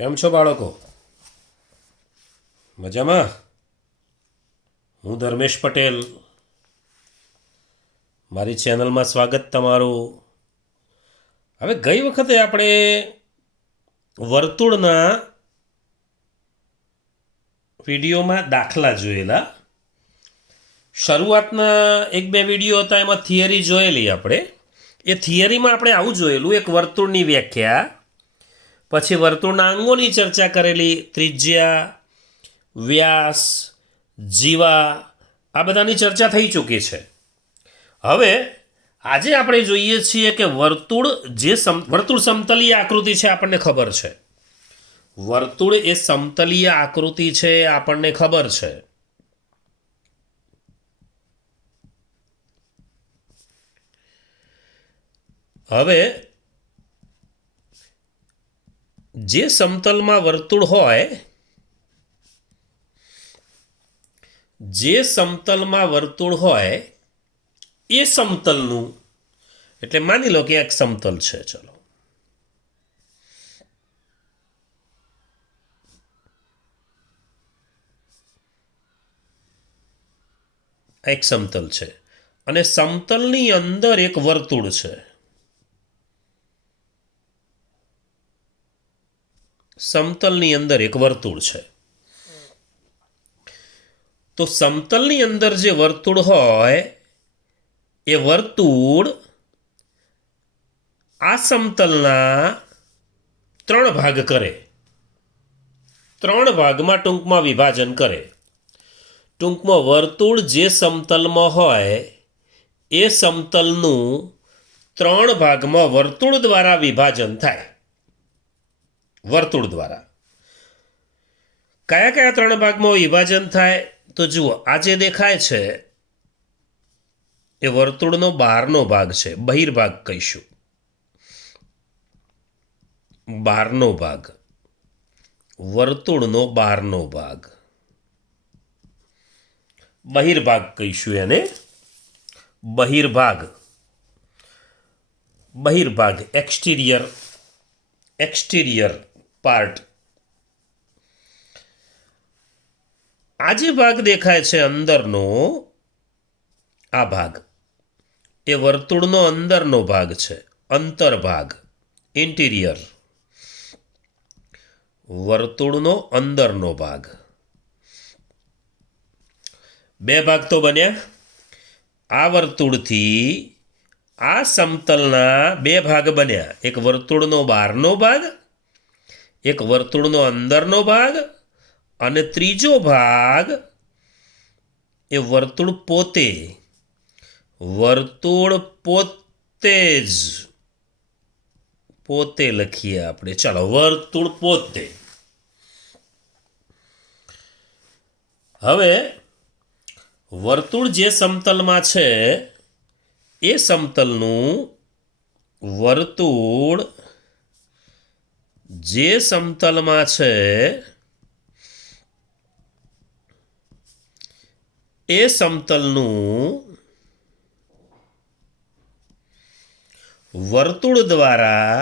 કેમ છો બાળકો? મજામાં? હું ધર્મેશ પટેલ. મારી ચેનલમાં સ્વાગત તમારું. હવે ગઈ વખતે આપણે વર્તુળના વિડીયોમાં દાખલા જોયેલા. શરૂઆતના એક બે વિડીયો હતા, એમાં થિયરી જોયેલી આપણે. એ થિયરીમાં આપણે આવું જોયેલું, એક વર્તુળની વ્યાખ્યા, પછી વર્તુળના અંગોની ચર્ચા કરેલી, ત્રિજ્યા, વ્યાસ, જીવા, આ બધાની ચર્ચા થઈ ચૂકી છે. હવે આજે આપણે જોઈએ છીએ કે વર્તુળ સમતલીય આકૃતિ છે, આપણને ખબર છે. વર્તુળ એ સમતલીય આકૃતિ છે, આપણને ખબર છે. હવે જે સમતલમાં વર્તુળ હોય, એ સમતલનું, એટલે માની લો કે એક સમતલ છે, ચલો એક સમતલ છે અને સમતલની અંદર એક વર્તુળ છે. સમતલની અંદર એક વર્તુળ છે. તો સમતલની અંદર જે વર્તુળ હોય, એ વર્તુળ આ સમતલના 3 ભાગ કરે. 3 ભાગમાં ટૂંકમાં વિભાજન કરે. ટૂંકમાં વર્તુળ જે સમતલમાં હોય એ સમતલનું 3 ભાગમાં વર્તુળ દ્વારા વિભાજન થાય. વર્તુળ દ્વારા કયા કયા 3 ભાગમાં વિભાજન થાય? તો જુઓ, આ જે દેખાય છે એ વર્તુળનો બહારનો ભાગ છે, બહિર્ભાગ કહીશું. બહારનો ભાગ, વર્તુળનો બહારનો ભાગ, બહિર્ભાગ કહીશું એને. બહિર્ભાગ એક્સટીરિયર પાર્ટ. આ જે ભાગ દેખાય છે અંદરનો, આ ભાગ એ વર્તુળનો અંદરનો ભાગ છે, અંતર્ભાગ, ઇન્ટિરિયર. વર્તુળનો અંદરનો ભાગ. 2 ભાગ તો બન્યા. આ વર્તુળથી આ સમતલના 2 ભાગ બન્યા, એક વર્તુળનો બહારનો ભાગ, એક વર્તુળનો અંદરનો ભાગ, અને ત્રીજો ભાગ એ વર્તુળ પોતે. વર્તુળ પોતે લખીએ આપણે, ચાલો, વર્તુળ પોતે. હવે વર્તુળ જે સમતલમાં છે એ સમતલનું વર્તુળ જે સમતલમાં છે એ સમતલનું વર્તુળ દ્વારા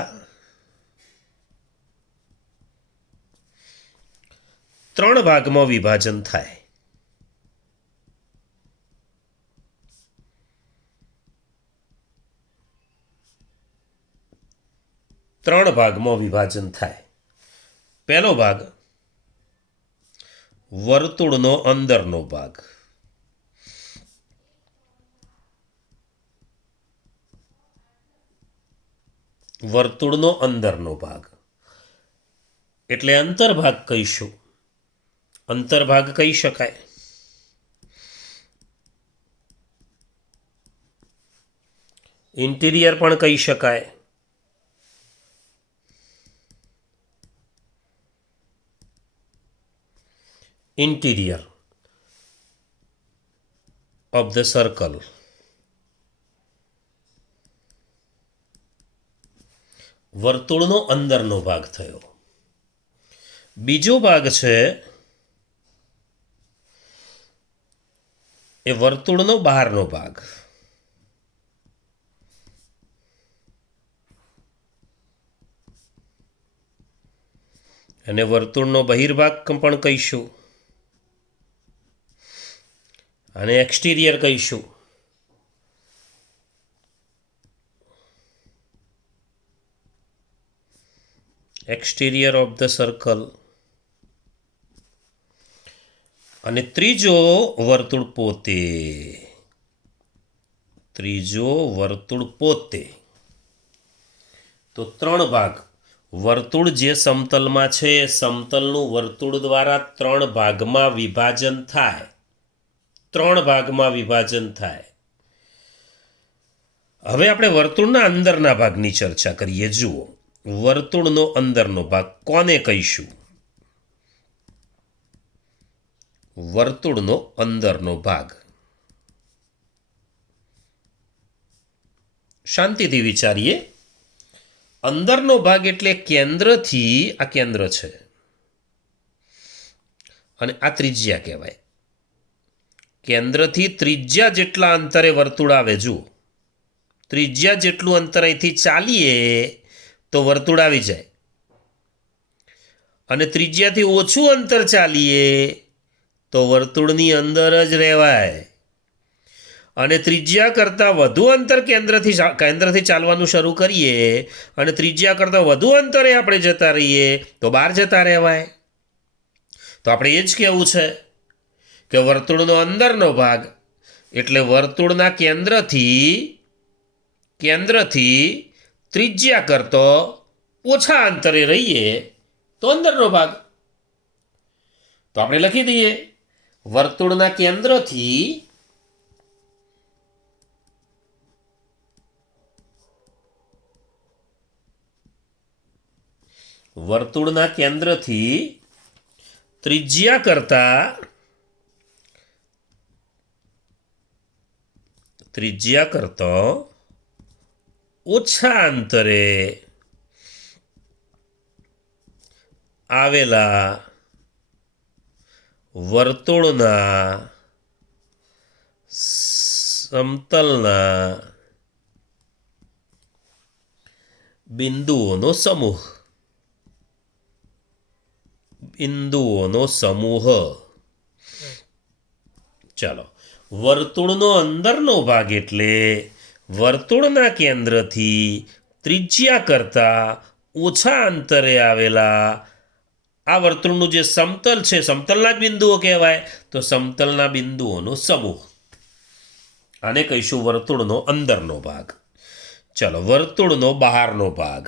3 ભાગમાં વિભાજન થાય. 3 ભાગમાં વિભાજન થાય. પહેલો ભાગ વર્તુળનો અંદરનો ભાગ. વર્તુળનો અંદરનો ભાગ એટલે અંતર્ભાગ કહીશું. અંતર્ભાગ કહી શકાય. ઇન્ટિરિયર પણ કહી શકાય. Interior of the circle. વર્તુળનો અંદરનો ભાગ થયો. બીજો ભાગ છે એ વર્તુળનો બહારનો ભાગ. અને વર્તુળનો બહિર્ભાગ પણ કહીશું, અને એક્સટિરિયર કહીશું. Exterior of the circle. અને ત્રીજો વર્તુળ પોતે. ત્રીજો વર્તુળ પોતે. તો 3 ભાગ. વર્તુળ જે સમતલમાં છે એ સમતલનું વર્તુળ દ્વારા 3 ભાગમાં વિભાજન થાય. 3 ભાગમાં વિભાજન થાય. હવે આપણે વર્તુળના અંદરના ભાગની ચર્ચા કરીએ. જુઓ, વર્તુળનો અંદરનો ભાગ કોને કહીશું? વર્તુળનો અંદરનો ભાગ. શાંતિથી વિચારીએ. અંદરનો ભાગ એટલે કેન્દ્રથી, આ કેન્દ્ર છે અને આ ત્રિજ્યા કહેવાય. કેન્દ્રથી ત્રિજ્યા જેટલા અંતરે વર્તુળ આવે. જુઓ, ત્રિજ્યા જેટલું અંતર અહીંથી ચાલીએ તો વર્તુળ આવી જાય, અને ત્રિજ્યાથી ઓછું અંતર ચાલીએ તો વર્તુળની અંદર જ રહેવાય. અને ત્રિજ્યા કરતાં વધુ અંતર કેન્દ્રથી ચાલવાનું શરૂ કરીએ અને ત્રિજ્યા કરતાં વધુ અંતરે આપણે જતા રહીએ તો બહાર જતા રહેવાય. તો આપણે એ જ કહેવું છે કે વર્તુળનો અંદરનો ભાગ એટલે વર્તુળના કેન્દ્રથી ત્રિજ્યા કરતો ઓછા અંતરે રહીએ તો અંદરનો ભાગ. તો આપણે લખી દઈએ, વર્તુળના કેન્દ્રથી ત્રિજ્યા કરતા ઓછા અંતરે આવેલા વર્તુળના સમતલના બિંદુઓનો સમૂહ. ચાલો, વર્તુળનો અંદરનો ભાગ એટલે વર્તુળના કેન્દ્રથી ત્રિજ્યા કરતાં ઓછા અંતરે આવેલા આ વર્તુળનું જે સમતલ છે, સમતલના જ બિંદુઓ કહેવાય. તો સમતલના બિંદુઓનો સમૂહ. આને કહીશું વર્તુળનો અંદરનો ભાગ. ચાલો, વર્તુળનો બહારનો ભાગ.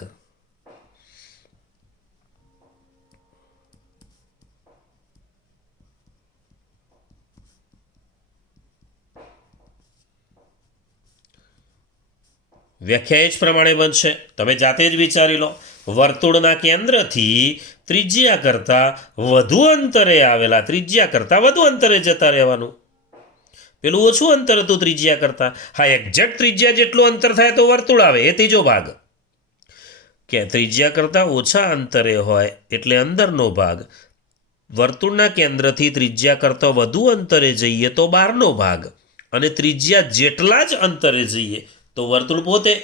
વ્યાખ્યા એ જ પ્રમાણે બનશે. તમે જાતે જ વિચારી લો. વર્તુળના કેન્દ્રથી ત્રિજ્યા કરતાં વધુ અંતરે આવેલા, ત્રિજ્યા કરતાં વધુ અંતરે જતા રહેવાનું. પેલું ઓછું અંતર હતું ત્રિજ્યા કરતાં. હા, એક્ઝેક્ટ ત્રિજ્યા જેટલું અંતર થાય તો વર્તુળ આવે, એ ત્રીજો ભાગ. કે ત્રિજ્યા કરતાં ઓછા અંતરે હોય એટલે અંદરનો ભાગ. વર્તુળના કેન્દ્રથી ત્રિજ્યા કરતાં વધુ અંતરે જઈએ તો બહારનો ભાગ. અને ત્રિજ્યા જેટલા જ અંતરે જઈએ તો વર્તુળ પોતે.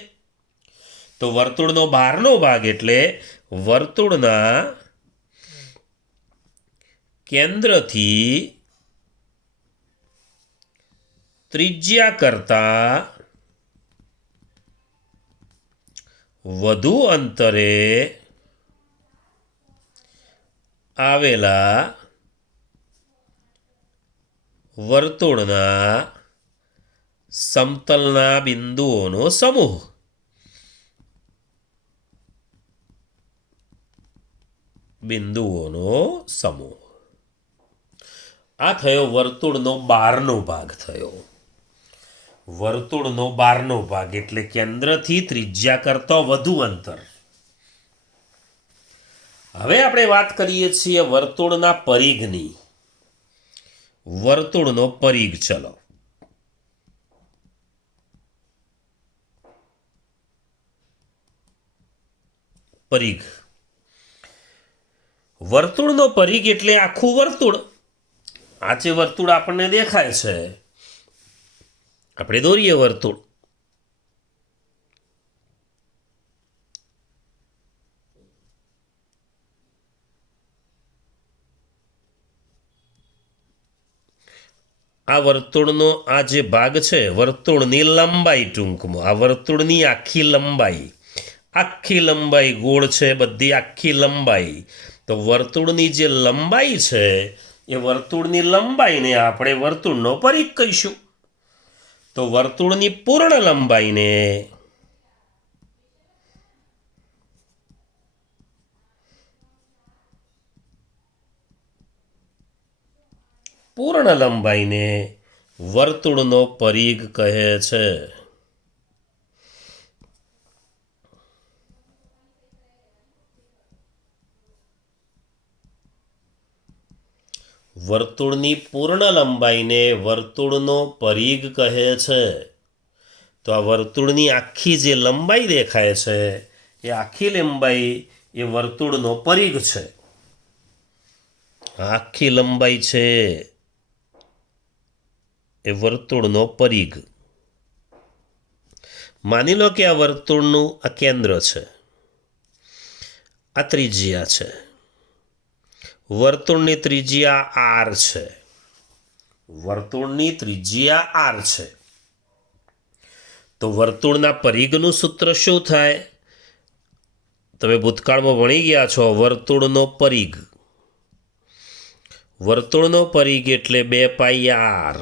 તો વર્તુળનો બહારનો ભાગ એટલે વર્તુળના કેન્દ્રથી ત્રિજ્યા કરતાં વધુ અંતરે આવેલા વર્તુળના સમતલના બિંદુઓનો સમૂહ. આ થયો વર્તુળનો બહારનો ભાગ થયો. વર્તુળનો બહારનો ભાગ એટલે કેન્દ્રથી ત્રિજ્યા કરતો વધુ અંતર. હવે આપણે વાત કરીએ છીએ વર્તુળના પરિઘની. વર્તુળનો પરિઘ. ચલો, પરિઘ. વર્તુળનો પરિઘ એટલે આખું વર્તુળ. આ જે વર્તુળ આપણને દેખાય છે, આપણે દોરીએ વર્તુળ. આ વર્તુળનો આ જે ભાગ છે વર્તુળની લંબાઈ, ટૂંકમાં આ વર્તુળની આખી લંબાઈ ગોળ છે, બધી આખી લંબાઈ. તો વર્તુળની જે લંબાઈ છે એ વર્તુળની લંબાઈને આપણે વર્તુળનો પરિઘ કહીશું. તો વર્તુળની પૂર્ણ લંબાઈને વર્તુળનો પરિઘ કહે છે. વર્તુળની પૂર્ણ લંબાઈને વર્તુળનો પરિઘ કહે છે. તો આ વર્તુળની આખી જે લંબાઈ દેખાય છે એ આખી લંબાઈ એ વર્તુળનો પરિઘ છે. આખી લંબાઈ છે એ વર્તુળનો પરિઘ. માની લો કે આ વર્તુળનું આ કેન્દ્ર છે, આ ત્રિજ્યા છે. વર્તુળની ત્રિજ્યા r છે. વર્તુળની ત્રિજ્યા r છે. તો વર્તુળના પરિઘનું સૂત્ર શું થાય? તમે ભૂતકાળમાં ભણી ગયા છો. વર્તુળનો પરિઘ, વર્તુળનો પરિઘ એટલે 2πr.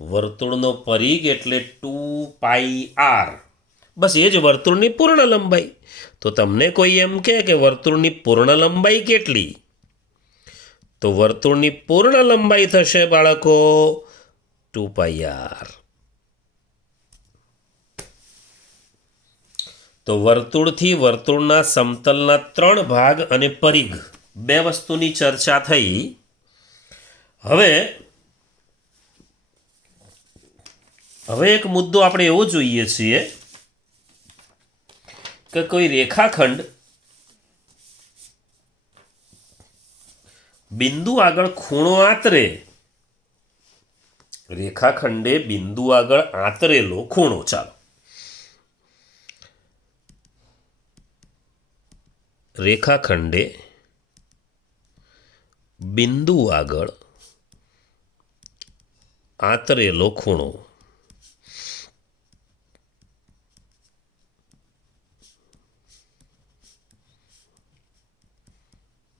વર્તુળનો પરિઘ એટલે 2πr. બસ એ જ વર્તુળની પૂર્ણ લંબાઈ. તો તમને કોઈ એમ કહે કે વર્તુળની પૂર્ણ લંબાઈ કેટલી? તો વર્તુળની પૂર્ણ લંબાઈ થશે બાળકો 2πr. તો વર્તુળથી વર્તુળના સમતલના 3 ભાગ અને પરિઘ, 2 વસ્તુની ચર્ચા થઈ. હવે એક મુદ્દો આપણે એવો જોઈએ છીએ કે કોઈ રેખાખંડ બિંદુ આગળ ખૂણો આંતરે, રેખાખંડે બિંદુ આગળ આંતરેલો ખૂણો, ચાલો રેખાખંડે બિંદુ આગળ આંતરેલો ખૂણો.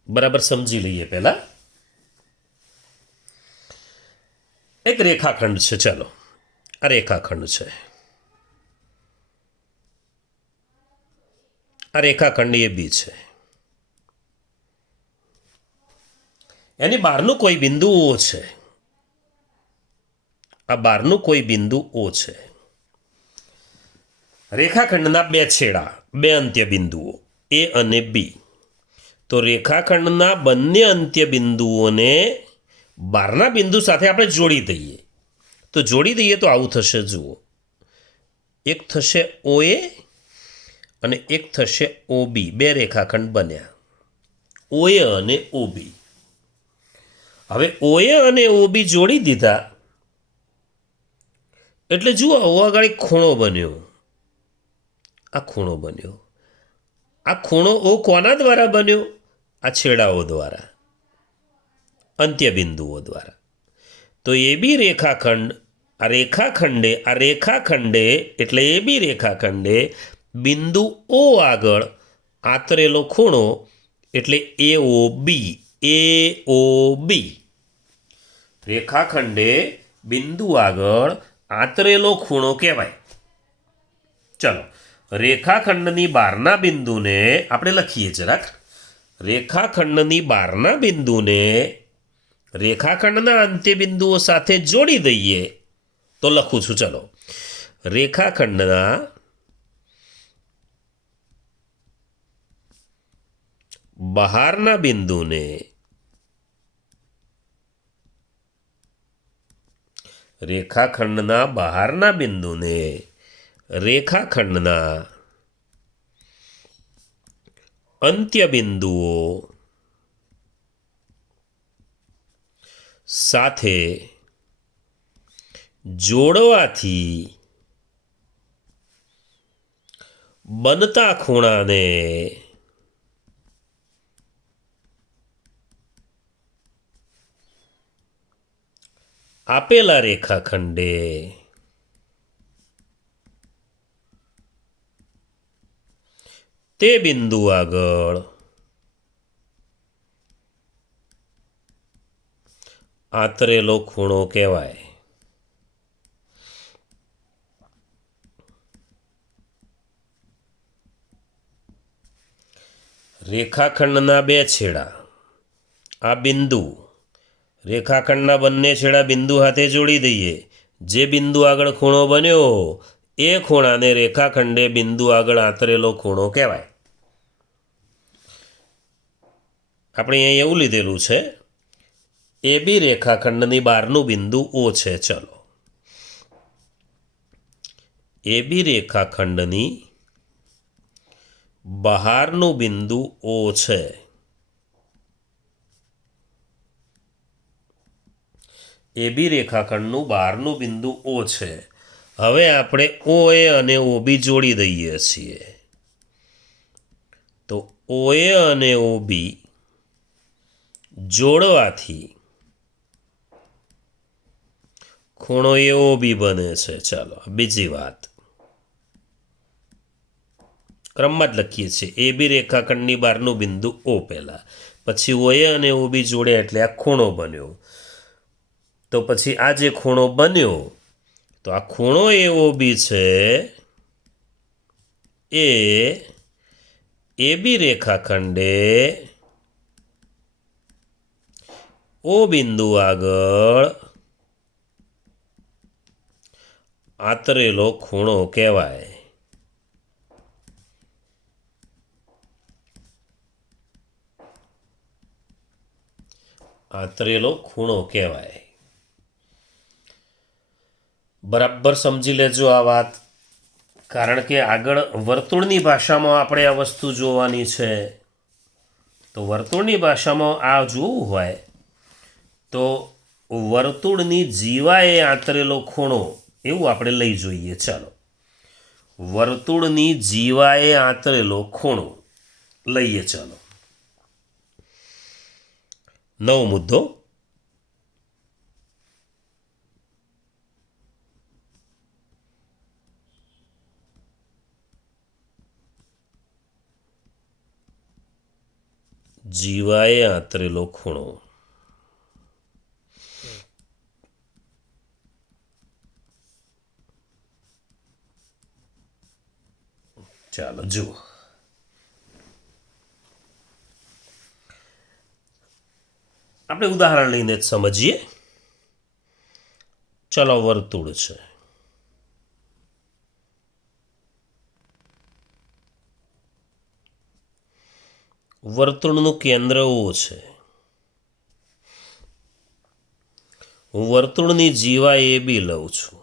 બરાબર સમજી લઈએ. પહેલા એક રેખાખંડ છે. ચાલો આ રેખાખંડ છે. આ રેખાખંડ AB છે. એની બહારનું કોઈ બિંદુ O છે. આ બહારનું કોઈ બિંદુ O છે. રેખાખંડના 2 છેડા, 2 અંત્ય બિંદુઓ A અને B. તો રેખાખંડના બંને અંત્ય બિંદુઓને બહારના બિંદુ સાથે આપણે જોડી દઈએ. તો જોડી દઈએ તો આવું થશે. જુઓ, એક થશે OA અને એક થશે OB. 2 રેખાખંડ બન્યા, OA અને OB. હવે OA અને OB જોડી દીધા એટલે જુઓ, આગળ એક ખૂણો બન્યો. આ ખૂણો બન્યો. આ ખૂણો O કોના દ્વારા બન્યો? આ છેડાઓ દ્વારા, અંત્ય બિંદુઓ દ્વારા. તો AB રેખાખંડ, આ રેખાખંડે એટલે AB રેખાખંડે બિંદુ O આગળ આંતરેલો ખૂણો એટલે AOB. રેખાખંડે બિંદુ આગળ આંતરેલો ખૂણો કહેવાય. ચલો, રેખાખંડની બહારના બિંદુને આપણે લખીએ જરાક. રેખાખંડની બહારના બિંદુને રેખાખંડના અંત્ય બિંદુઓ સાથે જોડી દઈએ તો લખું છું. ચલો, રેખાખંડના બહારના બિંદુને રેખાખંડના અંત્ય બિંદુઓ સાથે જોડવાથી બનતા ખૂણાને આપેલા રેખાખંડે તે બિંદુ આગળ આતરેલો ખૂણો કહેવાય. રેખાખંડના બે છેડા, આ બિંદુ, રેખાખંડના બંને છેડા બિંદુ સાથે જોડી દઈએ. જે બિંદુ આગળ ખૂણો બન્યો એ ખૂણાને રેખાખંડે બિંદુ આગળ આતરેલો ખૂણો કહેવાય. આપણે અહીં એવું લીધેલું છે, એ બી રેખાખંડની બહારનું બિંદુ ઓ છે. ચલો, એ બી રેખાખંડની બહારનું બિંદુ ઓ છે. એ બી રેખાખંડનું બહારનું બિંદુ ઓ છે. હવે આપણે ઓ એ અને ઓ બી જોડી દઈએ છીએ. તો ઓ એ અને ઓ બી જોડવાથી ખૂણો એ ઓ બી બને છે. ચાલો બીજી વાત ક્રમમાં જ લખીએ છીએ. એ બી રેખાખંડની બહારનું બિંદુ ઓ પહેલાં, પછી ઓ એ અને ઓ બી જોડે એટલે આ ખૂણો બન્યો. તો પછી આ જે ખૂણો બન્યો, તો આ ખૂણો એ ઓ બી છે એ બી રેખાખંડે ઓ બિંદુ આગળ આતરેલો ખૂણો કહેવાય. આતરેલો ખૂણો કહેવાય. બરાબર સમજી લેજો આ વાત, કારણ કે આગળ વર્તુળની ભાષામાં આપણે આ વસ્તુ જોવાની છે. તો વર્તુળની ભાષામાં આ જોવું હોય તો વર્તુળની જીવાએ આતરેલો ખૂણો એવું આપણે લઈ જોઈએ. ચાલો, વર્તુળની જીવાએ આતરેલો ખૂણો લઈએ. ચાલો, નવો મુદ્દો. જીવાએ આતરેલો ખૂણો. ચાલો જુઓ, આપણે ઉદાહરણ લઈને જ સમજીએ. ચલો, વર્તુળ છે. વર્તુળનું કેન્દ્ર ઓ છે. હું વર્તુળની જીવા એ બી લઉં છું.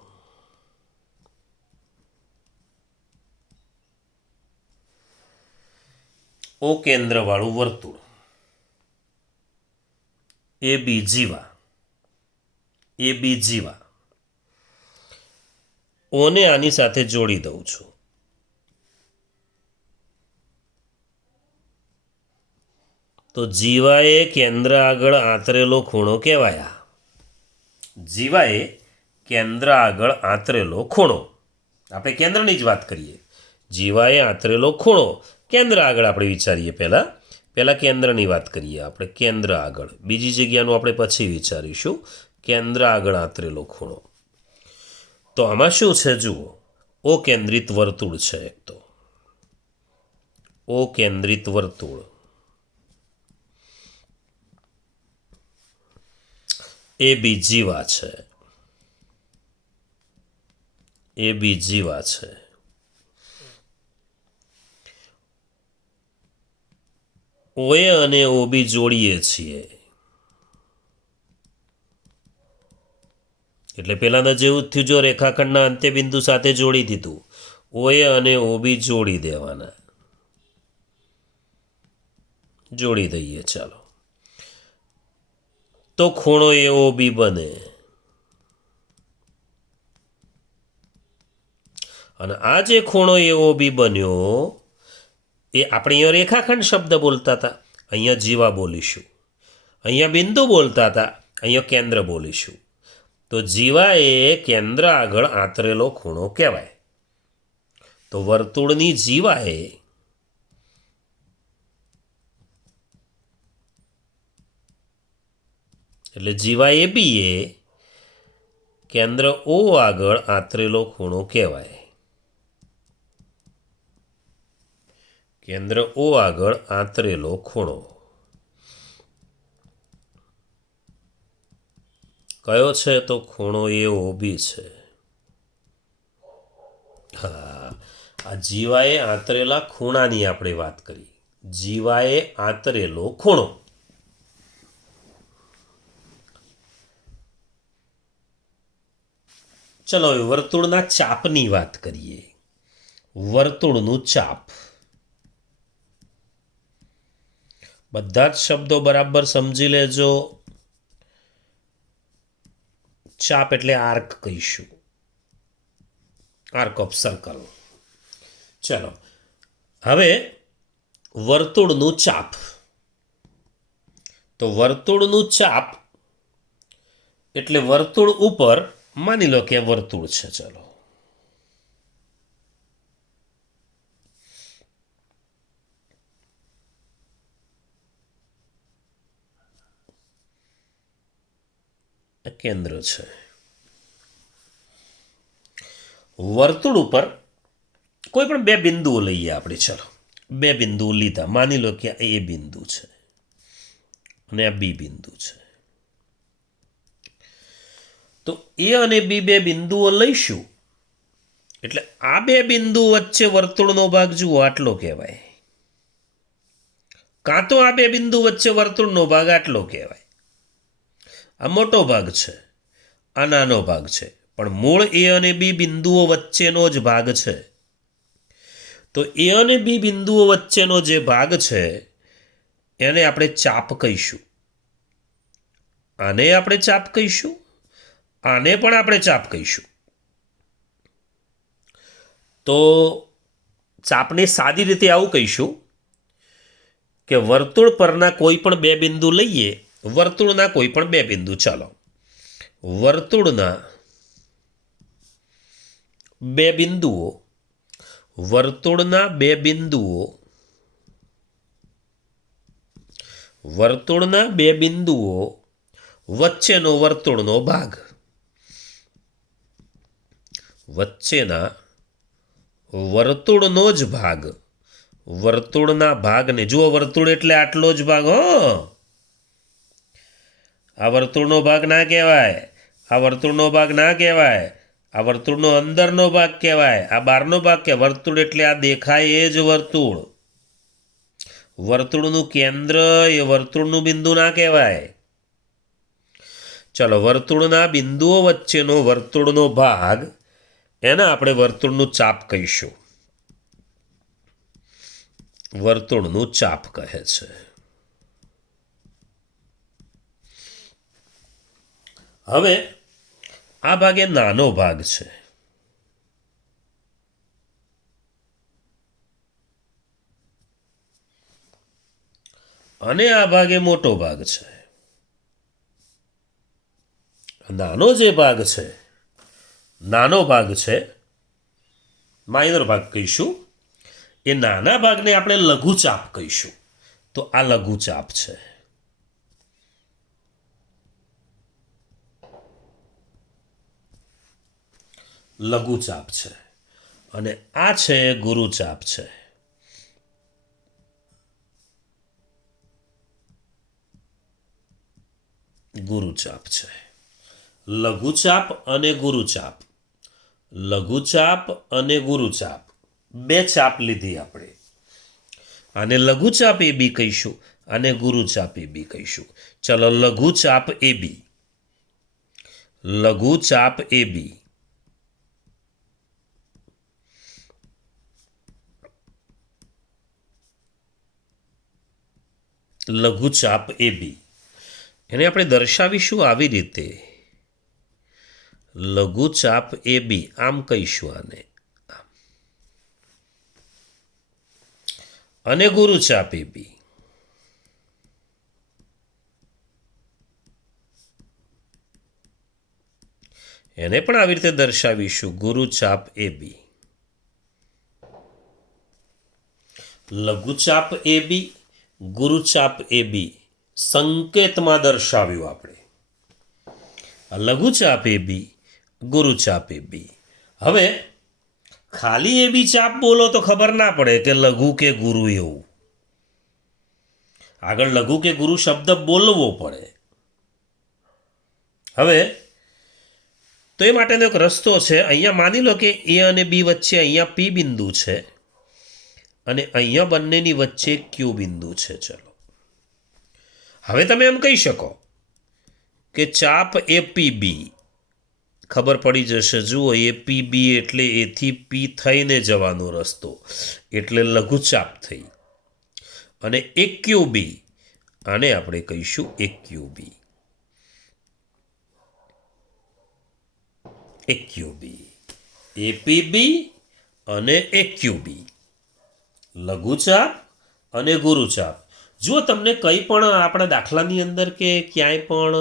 ઓ કેન્દ્રવાળું વર્તુળ, એ બી જીવા, એ બી જીવા. ઓને આની સાથે જોડી દઉં છું. તો જીવાએ કેન્દ્ર આગળ આતરેલો ખૂણો કહેવાય. જીવાએ કેન્દ્ર આગળ આતરેલો ખૂણો, આપણે કેન્દ્રની જ વાત કરીએ. જીવાએ આતરેલો ખૂણો, કેન્દ્ર આગળ આપણે વિચારીએ. પહેલાં કેન્દ્રની વાત કરીએ આપણે. કેન્દ્ર આગળ, બીજી જગ્યાનું આપણે પછી વિચારીશું. કેન્દ્ર આગળ આતરેલો ખૂણો. તો આમાં શું છે જુઓ, ઓ કેન્દ્રિત વર્તુળ છે. એક તો ઓ કેન્દ્રિત વર્તુળ, એ બી જીવા છે. એ બી જીવા છે. ઓએ અને ઓ બી જોડીએ છીએ એટલે પહેલાંના જેવું જ થયું. જો રેખાખંડના અંત્યબિંદુ સાથે જોડી દીધું, ઓએ અને ઓ બી જોડી દેવાના, જોડી દઈએ. ચાલો, તો ખૂણો એ ઓ બી બને. અને આ જે ખૂણો એ ઓ બી બન્યો એ આપણે અહીંયા રેખાખંડ શબ્દ બોલતા હતા, અહીંયા જીવા બોલીશું. અહીંયા બિંદુ બોલતા હતા, અહીંયા કેન્દ્ર બોલીશું. તો જીવા એ કેન્દ્ર આગળ આંતરેલો ખૂણો કહેવાય. તો વર્તુળની જીવાએ એટલે જીવા એ બી એ કેન્દ્ર ઓ આગળ આંતરેલો ખૂણો કહેવાય. કેન્દ્ર ઓ આગળ આંતરેલો ખૂણો કયો છે? તો ખૂણો એ ઓ બી છે. હા, આ જીવાએ આંતરેલા ખૂણાની આપણે વાત કરી. જીવાએ આંતરેલો ખૂણો. ચલો હવે વર્તુળના ચાપની વાત કરીએ. વર્તુળનું ચાપ. બધા જ શબ્દો બરાબર સમજી લેજો. ચાપ એટલે આર્ક કહીશું. Arc of circle. ચલો હવે વર્તુળનું ચાપ. તો વર્તુળનું ચાપ એટલે વર્તુળ ઉપર માની લો કે વર્તુળ છે. ચલો કેન્દ્ર છે. વર્તુળ ઉપર કોઈ પણ બે બિંદુઓ લઈએ આપણે. ચલો બે બિંદુઓ લીધા. માની લો કે એ બિંદુ છે અને આ બી બિંદુ છે. તો એ અને બી બે બિંદુઓ લઈશું એટલે આ બે બિંદુ વચ્ચે વર્તુળનો ભાગ જુઓ આટલો કહેવાય. કાં તો આ બે બિંદુ વચ્ચે વર્તુળનો ભાગ આટલો કહેવાય. આ મોટો ભાગ છે, આ નાનો ભાગ છે, પણ મૂળ એ અને બી બિંદુઓ વચ્ચેનો જ ભાગ છે. તો એ અને બી બિંદુઓ વચ્ચેનો જે ભાગ છે એને આપણે ચાપ કહીશું. આને આપણે ચાપ કહીશું, આને પણ આપણે ચાપ કહીશું. તો ચાપને સાદી રીતે આવું કહીશું કે વર્તુળ પરના કોઈ પણ બે બિંદુ લઈએ. વર્તુળના કોઈ પણ બે બિંદુ. ચાલો વર્તુળના બે બિંદુઓ. વર્તુળના બે બિંદુઓ. વર્તુળના બે બિંદુઓ વચ્ચેનો વર્તુળનો ભાગ. વચ્ચેના વર્તુળનો જ ભાગ. વર્તુળના ભાગને જુઓ. વર્તુળ એટલે આટલો જ ભાગ. હો, આ વર્તુળનો ભાગ ના કહેવાય. આ વર્તુળનો ભાગ ના કહેવાય. આ વર્તુળનો અંદરનો ભાગ કહેવાય. આ બહારનો ભાગ કે વર્તુળ એટલે આ દેખાય એ જ વર્તુળ. વર્તુળનું કેન્દ્ર એ વર્તુળનું બિંદુ ના કહેવાય. ચલો વર્તુળના બિંદુઓ વચ્ચેનો વર્તુળનો ભાગ એને આપણે વર્તુળનું ચાપ કહીશું. વર્તુળનું ચાપ કહે છે. હવે આ ભાગ એ નાનો ભાગ છે. અને આ ભાગ એ મોટો ભાગ છે. નાનો જે ભાગ છે, નાનો ભાગ છે, માઇનર ભાગ કહીશું. એ નાના ભાગને આપણે લઘુચાપ કહીશું. તો આ લઘુચાપ છે. લઘુચાપ છે. અને આ છે ગુરુચાપ છે. ગુરુચાપ છે. લઘુચાપ અને ગુરુચાપ. લઘુચાપ અને ગુરુચાપ બે ચાપ લીધી આપણે. આને લઘુચાપ એ બી કહીશું, આને ગુરુચાપ એ બી કહીશું. ચલો લઘુચાપ એ બી. લઘુચાપ એ બી. લઘુચાપ એ બી એને આપણે દર્શાવીશું આવી રીતે. લઘુચાપ એ બી આમ કહીશું આને. અને ગુરુચાપ એ બી. એને પણ આવી રીતે દર્શાવીશું, ગુરુચાપ AB. લઘુચાપ AB, ગુરુચાપ AB સંકેતમાં દર્શાવ્યું આપણે. લઘુચાપ AB, ગુરુચાપ AB. હવે ખાલી AB ચાપ બોલો તો ખબર ના પડે કે લઘુ કે ગુરુ એવું. આગળ લઘુ કે ગુરુ શબ્દ બોલવો પડે. હવે તો એ માટેનો એક રસ્તો છે. અહીંયા માની લો કે A અને B વચ્ચે અહીંયા P બિંદુ છે અને અહીંયા બંનેની વચ્ચે Q બિંદુ છે. ચલો, હવે તમે એમ કહી શકો કે ચાપ APB. ખબર પડી જશે. જુઓ, APB એટલે એથી P થઈને જવાનો રસ્તો, એટલે લઘુચાપ થઈ. અને AQB, આને આપણે કહીશું AQB. AQB, APB અને AQB, લઘુચાપ અને ગુરુચાપ. જો તમને કંઈ પણ આપણા દાખલાની અંદર કે ક્યાંય પણ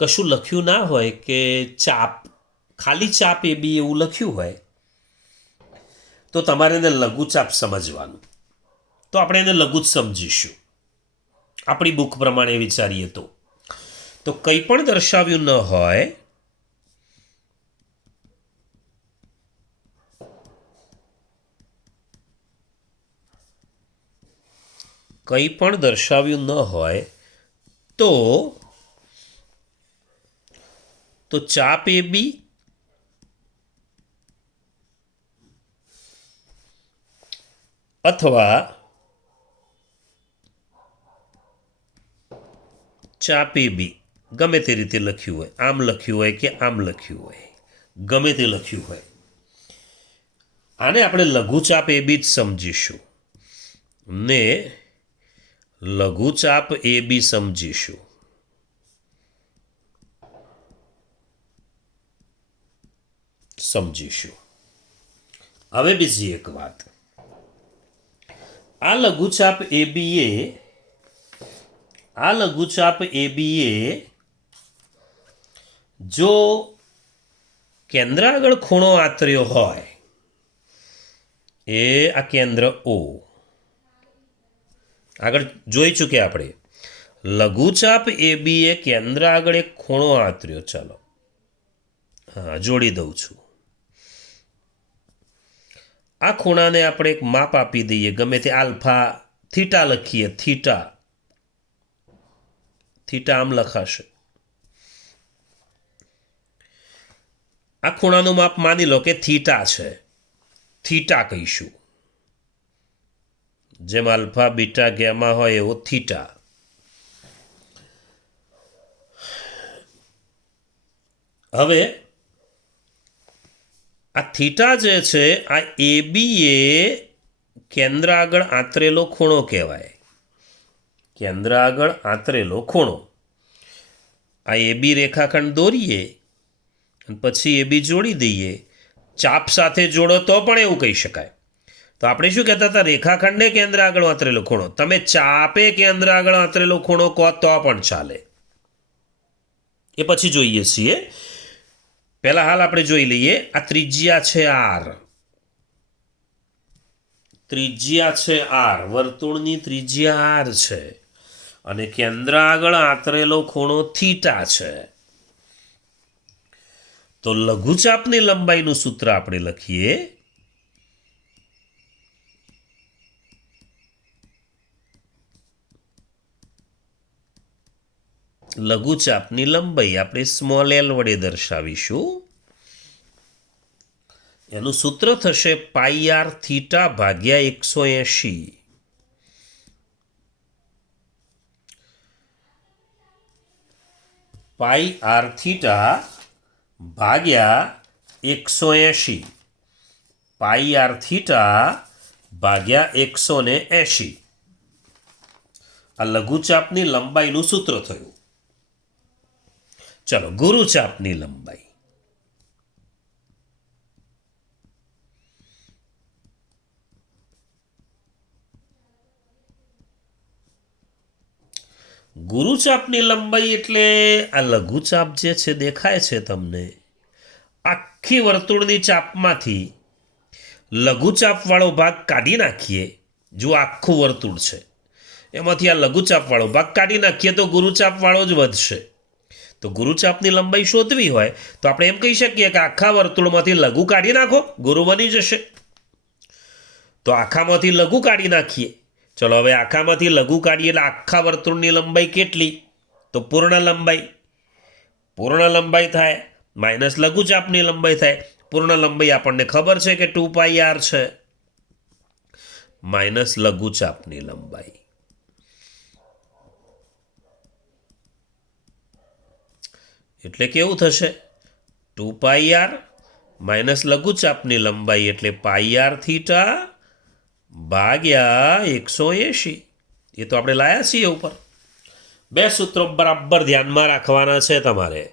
કશું લખ્યું ના હોય કે ચાપ, ખાલી ચાપ AB એવું લખ્યું હોય, તો તમારે એને લઘુચાપ સમજવાનું. તો આપણે એને લઘુ જ સમજીશું આપણી બુક પ્રમાણે વિચારીએ તો કંઈ પણ દર્શાવ્યું ન હોય તો ચાપ AB અથવા ચાપ AB ગમે તે રીતે લખ્યું હોય, આમ લખ્યું હોય કે આમ લખ્યું હોય, ગમે તે લખ્યું હોય, આને આપણે લઘુચાપ AB જ સમજીશું ને લઘુચાપ AB સમજીશું. હવે બીજી એક વાત, આ લઘુચાપ AB એ જો કેન્દ્ર આગળ ખૂણો આતર્યો હોય, એ આ કેન્દ્ર O આગળ જોઈ ચૂક્યા આપણે. લઘુચાપ AB એ કેન્દ્ર આગળ એક ખૂણો આતર્યો. ચાલો, હા, જોડી દઉં છું. આ ખૂણાને આપણે એક માપ આપી દઈએ, ગમે તે આલ્ફા થીટા લખીએ. થીટા આમ લખાશે. આ ખૂણાનું માપ માની લો કે થીટા છે, થીટા કહીશું. જેમ આલ્ફા બીટા ગેમા હોય એવો થીટા. હવે આ થીટા જે છે, આ AB એ કેન્દ્ર આગળ આંતરેલો ખૂણો કહેવાય. કેન્દ્ર આગળ આંતરેલો ખૂણો. આ AB રેખાખંડ દોરીએ અને પછી AB જોડી દઈએ. ચાપ સાથે જોડો તો પણ એવું કહી શકાય. તો આપણે શું કહેતા હતા? રેખાખંડને કેન્દ્ર આગળ આંતરેલો ખૂણો. તમે ચાપે કેન્દ્ર આગળ આંતરેલો ખૂણો કહો તો પણ ચાલે. એ પછી જોઈએ છીએ. પહેલા હાલ આપણે જોઈ લઈએ. આ ત્રિજ્યા છે R. ત્રિજ્યા છે R, વર્તુળની ત્રિજ્યા R છે અને કેન્દ્ર આગળ આંતરેલો ખૂણો થીટા છે. તો લઘુચાપની લંબાઈનું સૂત્ર આપણે લખીએ. લઘુચાપની લંબાઈ આપણે સ્મોલ l વડે દર્શાવીશું. એનું સૂત્ર થશે પાઈ r થીટા ભાગ્યા 180. પાઈ r થીટા ભાગ્યા 180. પાઈ r થીટા ભાગ્યા 180. આ લઘુચાપની લંબાઈનું સૂત્ર થયું. ચલો, ગુરુચાપની લંબાઈ. ગુરુચાપની લંબાઈ એટલે આ લઘુચાપ જે છે દેખાય છે તમને, આખી વર્તુળની ચાપમાંથી લઘુચાપવાળો ભાગ કાઢી નાખીએ, જો આખું વર્તુળ છે એમાંથી આ લઘુચાપવાળો ભાગ કાઢી નાખીએ તો ગુરુચાપવાળો જ વધશે. તો ગુરુચાપની લંબાઈ શોધવી હોય તો આપણે એમ કહી શકીએ કે આખા વર્તુળમાંથી લઘુ કાઢી નાખો, ગુરુ બની જશે. તો આખામાંથી લઘુ કાઢી નાખીએ. ચલો હવે આખામાંથી લઘુ કાઢીએ એટલે આખા વર્તુળની લંબાઈ કેટલી? તો પૂર્ણ લંબાઈ થાય માઇનસ લઘુચાપની લંબાઈ થાય. પૂર્ણ લંબાઈ આપણને ખબર છે કે 2πr છે, માઇનસ લઘુચાપની લંબાઈ. એટલે કેવું થશે? 2πr માઇનસ લઘુચાપની લંબાઈ એટલે πr થીટા ભાગ્યા 180. એ તો આપણે લાયા છીએ ઉપર. બે સૂત્રો બરાબર ધ્યાનમાં રાખવાના છે તમારે,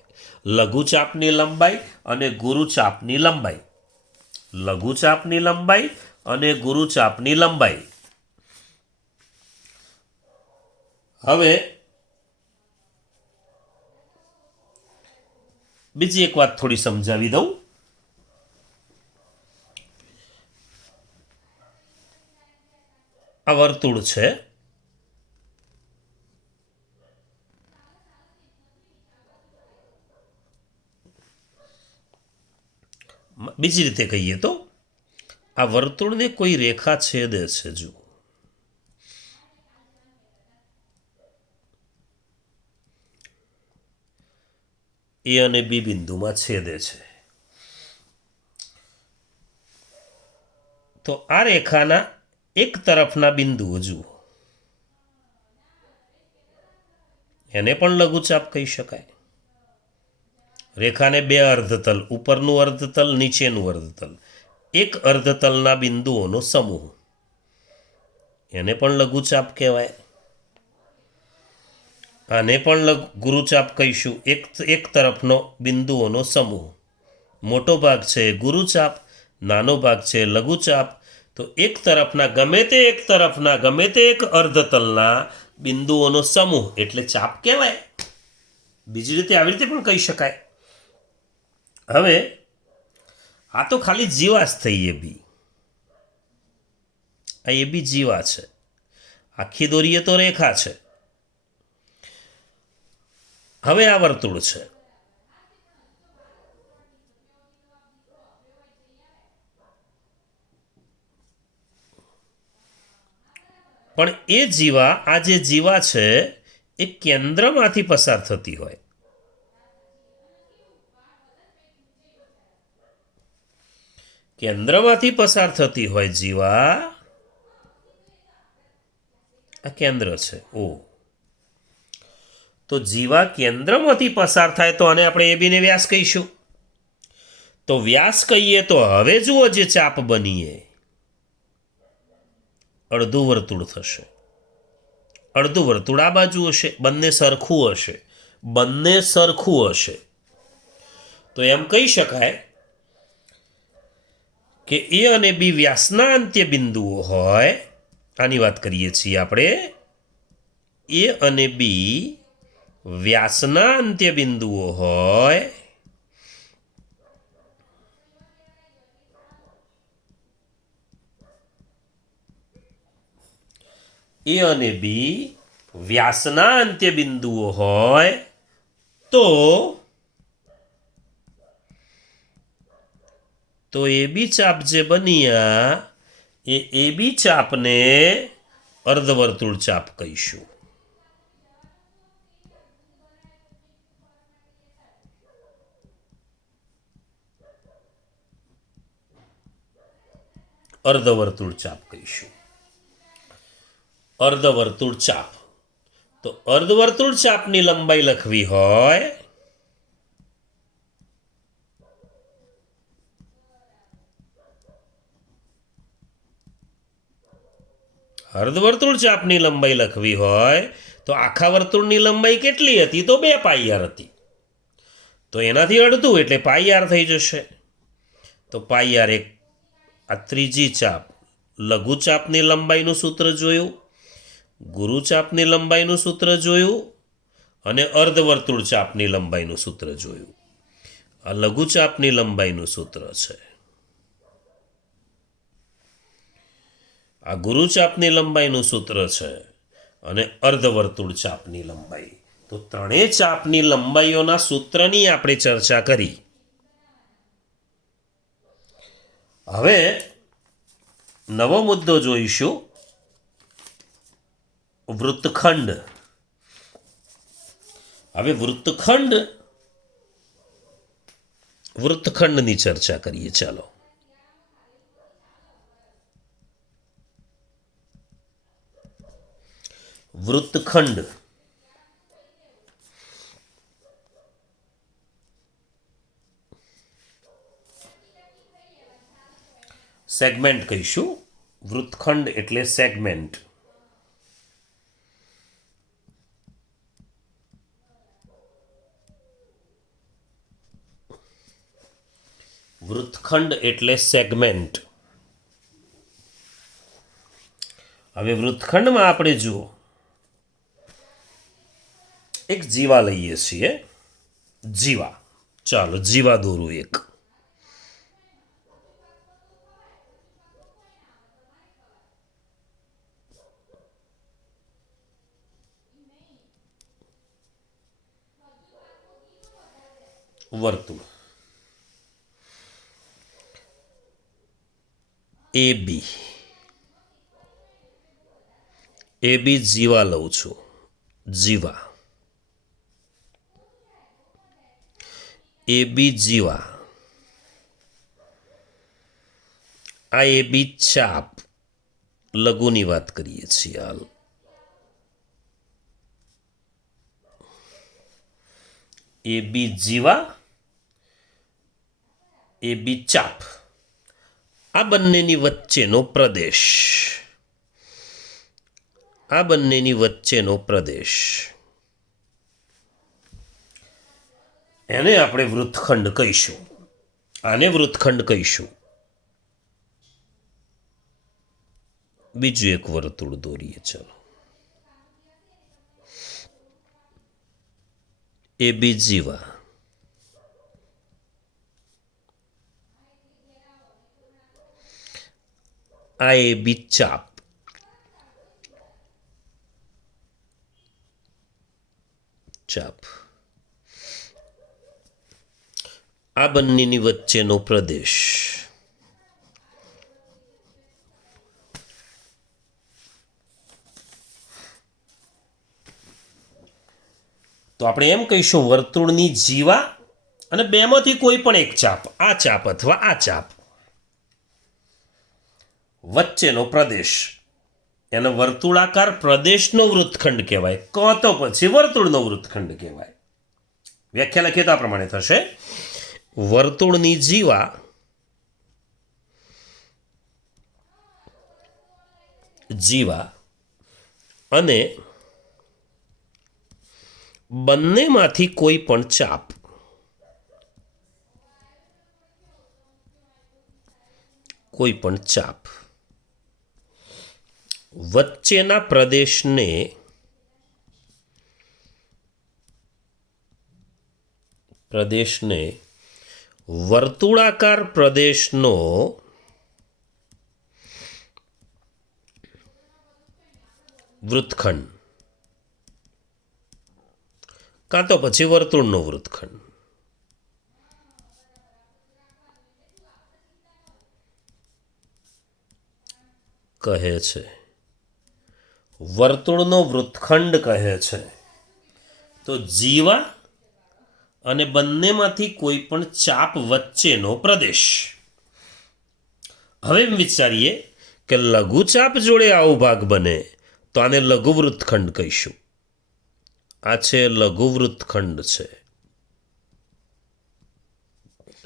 લઘુચાપની લંબાઈ અને ગુરુચાપની લંબાઈ. લઘુચાપની લંબાઈ અને ગુરુચાપની લંબાઈ. હવે બીજી એક વાત થોડી સમજાવી દઉં. આ વર્તુળ છે, બીજી રીતે કહીએ તો આ વર્તુળને કોઈ રેખા છેદે છે. જુઓ, એ અને બી બિંદુમાં છેદે છે. તો આ રેખાના એક તરફના બિંદુઓ જુઓ, એને પણ લઘુચાપ કહી શકાય. રેખાને બે અર્ધતલ, ઉપરનું અર્ધતલ, નીચેનું અર્ધતલ, એક અર્ધતલના બિંદુઓનો સમૂહ, એને પણ લઘુચાપ કહેવાય. આને પણ ગુરુચાપ કહીશું. એક તરફનો બિંદુઓનો સમૂહ. મોટો ભાગ છે ગુરુચાપ, નાનો ભાગ છે લઘુચાપ. તો એક તરફના ગમે તે એક અર્ધતલના બિંદુઓનો સમૂહ એટલે ચાપ કહેવાય. બીજી રીતે આવી રીતે પણ કહી શકાય. હવે આ તો ખાલી જીવા જ થઈ. એ બી, આ એ બી જીવા છે. આખી દોરીએ તો રેખા છે. હવે આ વર્તુળ છે. પણ એ જીવા, આ જે જીવા છે એ કેન્દ્રમાંથી પસાર થતી હોય. કેન્દ્રમાંથી પસાર થતી હોય જીવા, આ કેન્દ્ર છે. ઓ, તો જીવા કેન્દ્રમાંથી પસાર થાય તો આને આપણે એબીને વ્યાસ કહીશું. તો વ્યાસ કહીએ તો હવે જુઓ જે ચાપ બનીએ, અડધું વર્તુળ થશે. અડધું વર્તુળ આ બાજુ હશે, બંને સરખું હશે. તો એમ કહી શકાય કે એ અને બી વ્યાસના અંત્ય બિંદુઓ હોય. આની વાત કરીએ છીએ આપણે. એ અને બી વ્યાસના અંત્ય બિંદુઓ હોય. એ અને બી વ્યાસના અંત્ય બિંદુઓ હોય તો એ બી ચાપ જે બન્યા એ બી ચાપને અર્ધવર્તુળ ચાપ કહીશું. અર્ધવર્તુળ ચાપ કહીશું. અર્ધવર્તુળ ચાપ. તો અર્ધવર્તુળ ચાપની લંબાઈ લખવી હોય તો આખા વર્તુળની લંબાઈ કેટલી હતી? તો 2πr હતી. તો એનાથી અડધું એટલે πr થઈ જશે. તો πr એક આ ત્રીજી ચાપ, લઘુચાપની લંબાઈનું સૂત્ર જોયું, ગુરુચાપની લંબાઈનું સૂત્ર જોયું અને અર્ધવર્તુળ ચાપની લંબાઈનું સૂત્ર જોયું. આ લઘુચાપની લંબાઈનું સૂત્ર છે. આ ગુરુચાપની લંબાઈનું સૂત્ર છે અને અર્ધવર્તુળ ચાપની લંબાઈ. તો ત્રણેય ચાપની લંબાઈઓના સૂત્રની આપણે ચર્ચા કરી. હવે નવો મુદ્દો જોઈશું, વૃત્તખંડ. હવે વૃત્તખંડની ચર્ચા કરીએ. ચાલો. વૃત્તખંડ સેગમેન્ટ કહીશું. વૃત્તખંડ એટલે સેગમેન્ટ. વૃત્તખંડ એટલે સેગમેન્ટ. હવે વૃત્તખંડમાં આપણે જુઓ, એક જીવા લઈએ છીએ. જીવા, ચાલો જીવા દોરું એક. વર્તુળ એ બી જીવા લઉં છું. જીવા એ બી જીવા. આ એ બી ચાપ, લઘુની વાત કરીએ છીએ હાલ. એ બી જીવા, એ બી ચાપ. આ બંનેની વચ્ચેનો પ્રદેશ, આ બંનેની વચ્ચેનો પ્રદેશ, એને આપણે વૃત્તખંડ કહીશું. આને વૃત્તખંડ કહીશું. બીજું એક વર્તુળ દોરીએ. ચલો. એ બી જીવા, આ એ બી ચાપ. ચાપ. આ બંનેની વચ્ચેનો પ્રદેશ. તો આપણે એમ કહીશું, વર્તુળની જીવા અને બેમાંથી કોઈ પણ એક ચાપ, આ ચાપ અથવા આ ચાપ, વચ્ચેનો પ્રદેશ, એને વર્તુળાકાર પ્રદેશનો વૃત્તખંડ કહેવાય. તો પછી વર્તુળનો વૃત્તખંડ કહેવાય. વ્યાખ્યા લખીએ તો આ પ્રમાણે થશે: વર્તુળની જીવા અને બંનેમાંથી કોઈ પણ ચાપ વચ્ચેના પ્રદેશને વર્તુળાકાર પ્રદેશનો વૃત્તખંડ કાં તો પછી વર્તુળનો વૃત્તખંડ કહે છે. વર્તુળનો વૃત્તખંડ કહે છે. તો જીવા અને બંનેમાંથી કોઈ પણ ચાપ વચ્ચેનો પ્રદેશ. હવે એમ વિચારીએ કે લઘુચાપ જોડે આવો ભાગ બને તો આને લઘુ વૃત્તખંડ કહીશું. આ છે લઘુ વૃત્તખંડ છે.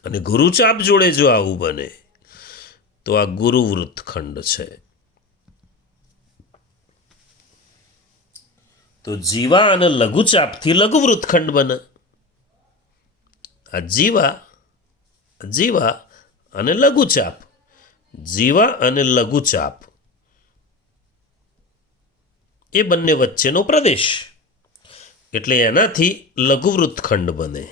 અને ગુરુચાપ જોડે જો આવું બને તો આ ગુરુ વૃત્તખંડ છે. તો જીવા અને લઘુચાપથી લઘુ વૃત્તખંડ બને. આ જીવા અને લઘુચાપ, જીવા અને લઘુચાપ એ બંને વચ્ચેનો પ્રદેશ, એટલે એનાથી લઘુ વૃત્તખંડ બને.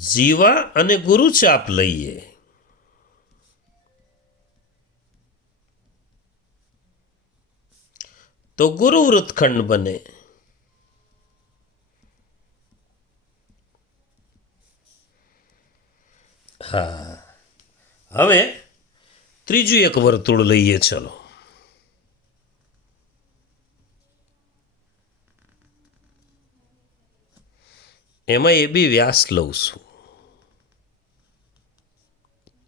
જીવા અને ગુરુ ચાપ લઈએ તો ગુરુ વૃત્તખંડ બને. હા, હવે ત્રીજું એક વર્તુળ લઈએ. ચલો, એમાં એ બી વ્યાસ લઉં છું,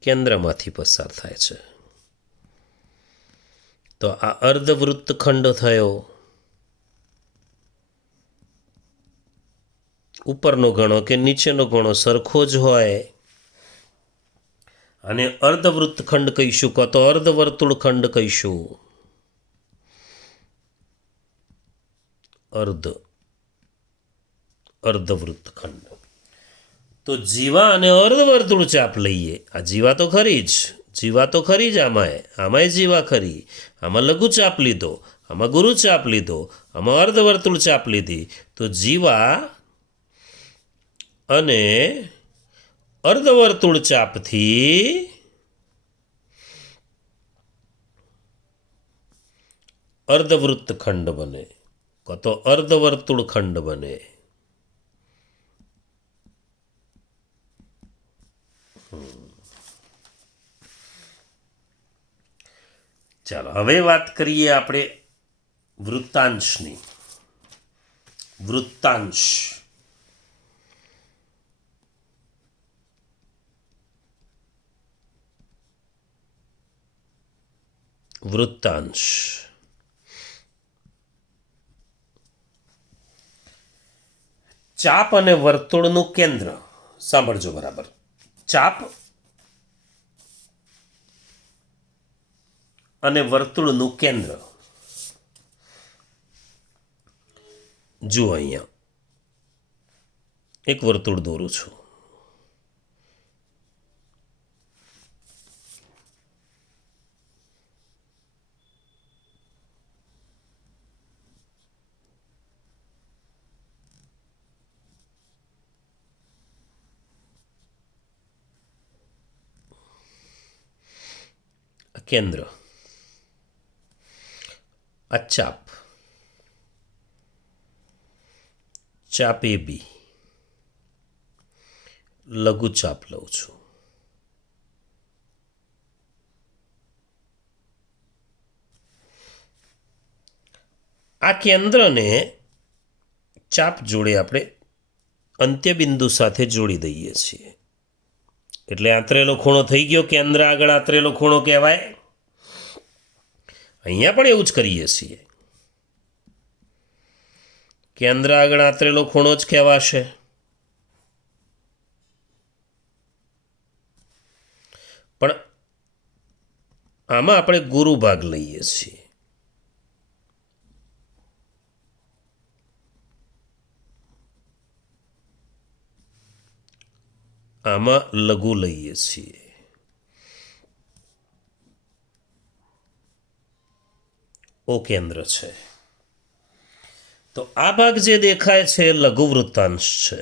કેન્દ્રમાંથી પસાર થાય છે. તો આ અર્ધવૃત્તખંડ થયો. ઉપરનો ગણો કે નીચેનો ગણો સરખો જ હોય અને અર્ધવૃત્તખંડ કહીશું કાં તો અર્ધવર્તુળખંડ કહીશું. અર્ધવૃત્તખંડ. તો જીવા અને અર્ધવર્તુળ ચાપ લઈએ. આ જીવા તો ખરી જ, જીવા તો ખરી જ. આમાંય જીવા ખરી. આમાં લઘુ ચાપ લીધો, આમાં ગુરુ ચાપ લીધો, આમાં અર્ધવર્તુળ ચાપ લીધી. તો જીવા અને અર્ધવર્તુળ ચાપથી અર્ધવૃત્તખંડ બને કાં તો અર્ધવર્તુળખંડ બને. ચાલો, હવે વાત કરીએ આપણે વૃત્તાંશની. વૃત્તાંશ વૃત્તાંશ ચાપ અને વર્તુળનું કેન્દ્ર. સાંભળજો બરાબર. ચાપ અને વર્તુળનું કેન્દ્ર. જુઓ, અહીંયા એક વર્તુળ દોરું છું. કેન્દ્ર, આ ચાપ, ચાપ એ બી, લઘુ ચાપ લઉં છું. આ કેન્દ્રને ચાપ જોડે આપણે અંત્યબિંદુ સાથે જોડી દઈએ છીએ એટલે આંતરેલો ખૂણો થઈ ગયો. કેન્દ્ર આગળ આંતરેલો ખૂણો કહેવાય. અહીંયા પણ એવું જ કરીએ છીએ. કેન્દ્ર આગળ આંતરેલો ખૂણો જ કહેવાશે. પણ આમાં આપણે ગુરુ ભાગ લઈએ છીએ. આમાં લઘુ લઈએ છીએ. ઓ કેન્દ્ર છે. તો આ ભાગ જે દેખાય છે એ લઘુ વૃત્તાંશ છે.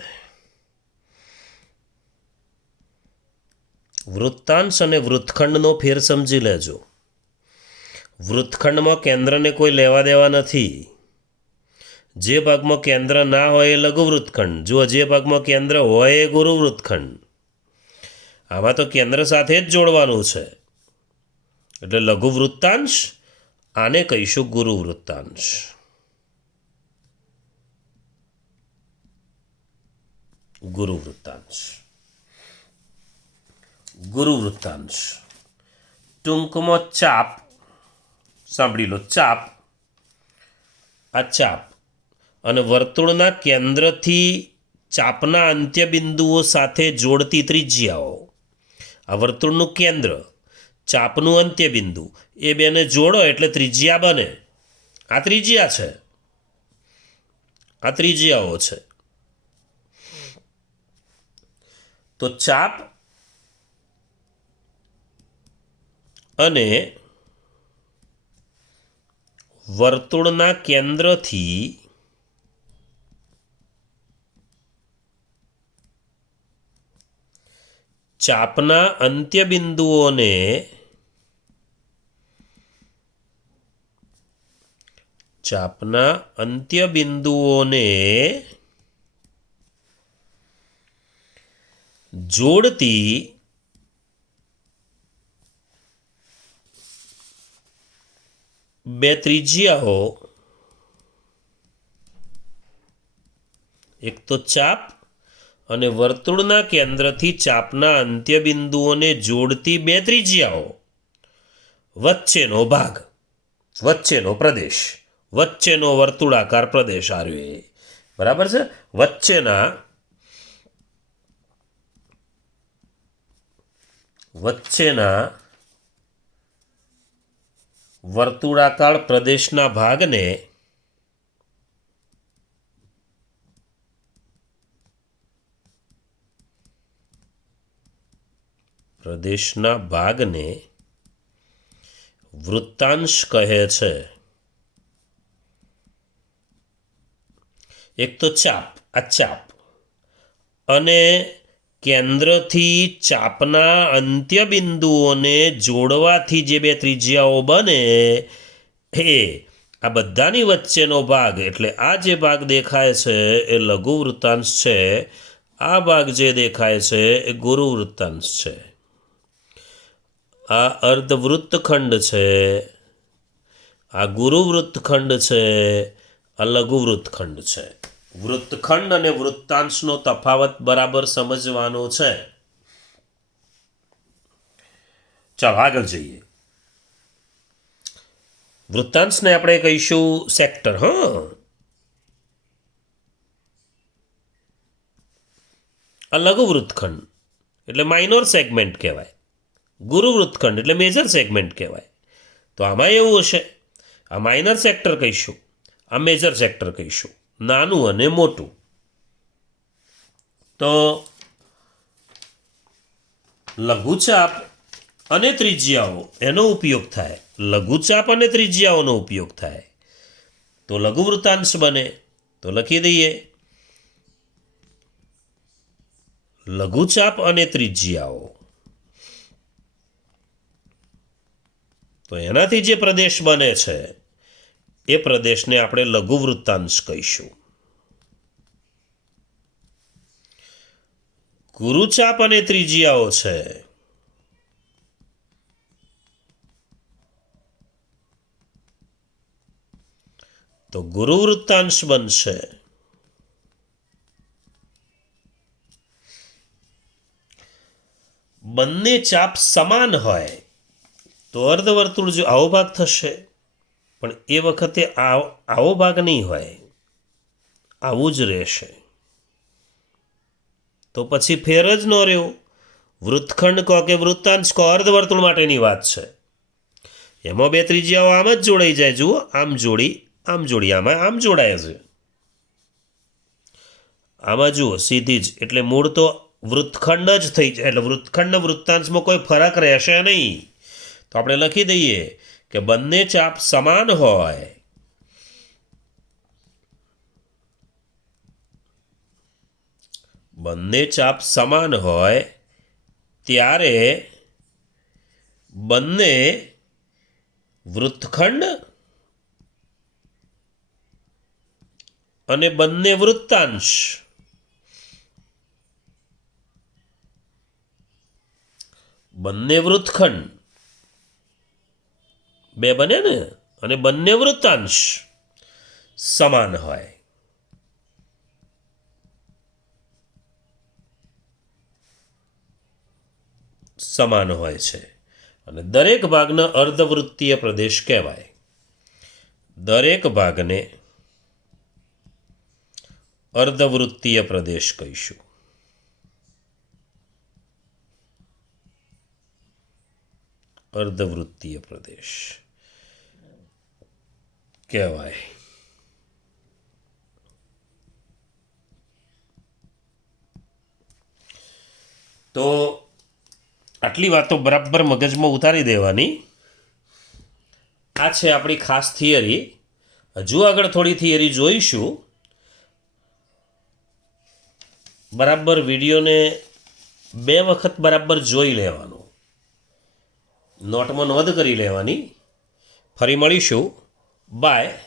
વૃત્તાંશ અને વૃત્તખંડનો ફેર સમજી લેજો. વૃત્તખંડમાં કેન્દ્રને કોઈ લેવા દેવા નથી. જે ભાગમાં કેન્દ્ર ના હોય એ લઘુ વૃત્તખંડ. જો જે ભાગમાં કેન્દ્ર હોય એ ગુરુ વૃત્તખંડ. આમાં તો કેન્દ્ર સાથે જ જોડવાનું છે. એટલે લઘુ વૃત્તાંશ, આને કહીશું ગુરુ વૃત્તાંશ. ગુરુ વૃત્તાંશ. ગુરુ વૃત્તાંશ ટૂંકમાં ચાપ. સાંભળી લો, ચાપ. આ ચાપ અને વર્તુળના કેન્દ્રથી ચાપના અંત્યબિંદુઓ સાથે જોડતી ત્રિજ્યાઓ. આ વર્તુળનું કેન્દ્ર, ચાપનું અંત્યબિંદુ, એ બેને જોડો એટલે ત્રિજ્યા બને. આ ત્રિજ્યા છે, આ ત્રિજ્યાઓ છે. તો ચાપ અને વર્તુળના કેન્દ્રથી ચાપના અંત્યબિંદુઓને જોડતી બે ત્રિજ્યાઓ, એક તો ચાપ અને વર્તુળના કેન્દ્રથી ચાપના અંત્યબિંદુઓને જોડતી બે ત્રિજ્યાઓ વચ્ચેનો ભાગ, વચ્ચેનો પ્રદેશ, વચ્ચેનો વર્તુળાકાર પ્રદેશ આવ્યો એ બરાબર છે. વચ્ચેના વર્તુળાકાર પ્રદેશના ભાગને વૃત્તાંશ કહે છે. એક તો ચાપ, આ ચાપ, અને કેન્દ્રથી ચાપના અંત્યબિંદુઓને જોડવાથી જે બે ત્રિજ્યાઓ બને આ બધાની વચ્ચેનો ભાગ, એટલે આ જે ભાગ દેખાય છે એ લઘુ વૃત્તાંશ છે, આ ભાગ જે દેખાય છે એ ગુરુ વૃત્તાંશ છે. આ અર્ધવૃત્તખંડ છે, આ ગુરુ વૃત્તખંડ છે, આ લઘુ વૃત્તખંડ છે. વૃત્તખંડ અને વૃત્તાંશનો તફાવત બરાબર સમજવાનો છે. ચાલો આગળ જઈએ. વૃત્તાંશને આપણે કહીશું સેક્ટર. આ લઘુ વૃત્તખંડ એટલે માઇનોર સેગમેન્ટ કહેવાય, ગુરુ વૃત્તખંડ એટલે મેજર સેગમેન્ટ કહેવાય. તો આમાં એવું હશે, આ માઇનર સેક્ટર કહીશું, આ મેજર સેક્ટર કહીશું, નાનું અને મોટું. તો લઘુચાપ અને ત્રિજ્યાઓ એનો ઉપયોગ થાય, લઘુચાપ અને ત્રિજ્યાઓનો ઉપયોગ થાય તો લઘુ વૃત્તાંશ બને. તો લખી દઈએ લઘુચાપ અને ત્રિજ્યાઓ. તો એનાથી જે પ્રદેશ બને છે એ પ્રદેશને આપણે લઘુ વૃત્તાંશ કહીશું. ગુરુચાપ અને ત્રિજ્યાઓ છે તો ગુરુ વૃત્તાંશ બનશે. બંને ચાપ સમાન હોય તો અર્ધવર્તુળ જો આવો ભાગ થશે, પણ એ વખતે આવો ભાગ નહીં હોય, આવું જ રહેશે. તો પછી ફેર જ ન રહ્યો. વૃત્તખંડ કહો કે વૃત્તાંશ કહો, અર્ધવર્તુળ માટેની વાત છે. એમાં બે ત્રિજ્યાઓ આમ જ જોડાઈ જાય. જુઓ, આમ જોડી, આમાં આમ જોડાય છે. આમાં જુઓ સીધી જ, એટલે મૂળ તો વૃત્તખંડ જ થઈ જાય. એટલે વૃત્તખંડ વૃત્તાંશમાં કોઈ ફરક રહેશે નહીં. તો આપણે લખી દઈએ કે બંને ચાપ સમાન હોય ત્યારે બંને વૃત્તખંડ અને બંને વૃત્તાંશ બંને વૃત્તખંડ બે બને ને, અને બંને વૃત્તાંશ સમાન હોય. છે અને દરેક ભાગને અર્ધવૃત્તીય પ્રદેશ કહેવાય. દરેક ભાગને અર્ધવૃત્તીય પ્રદેશ કહીશું. અર્ધવૃત્તીય પ્રદેશ કહેવાય. તો આટલી વાતો બરાબર મગજમાં ઉતારી દેવાની. આ છે આપણી ખાસ થિયરી. હજુ આગળ થોડી થિયરી જોઈશું. બરાબર વિડીયોને 2 વખત બરાબર જોઈ લેવાનું, નોટમાં નોંધ કરી લેવાની. ફરી મળીશું. બાય.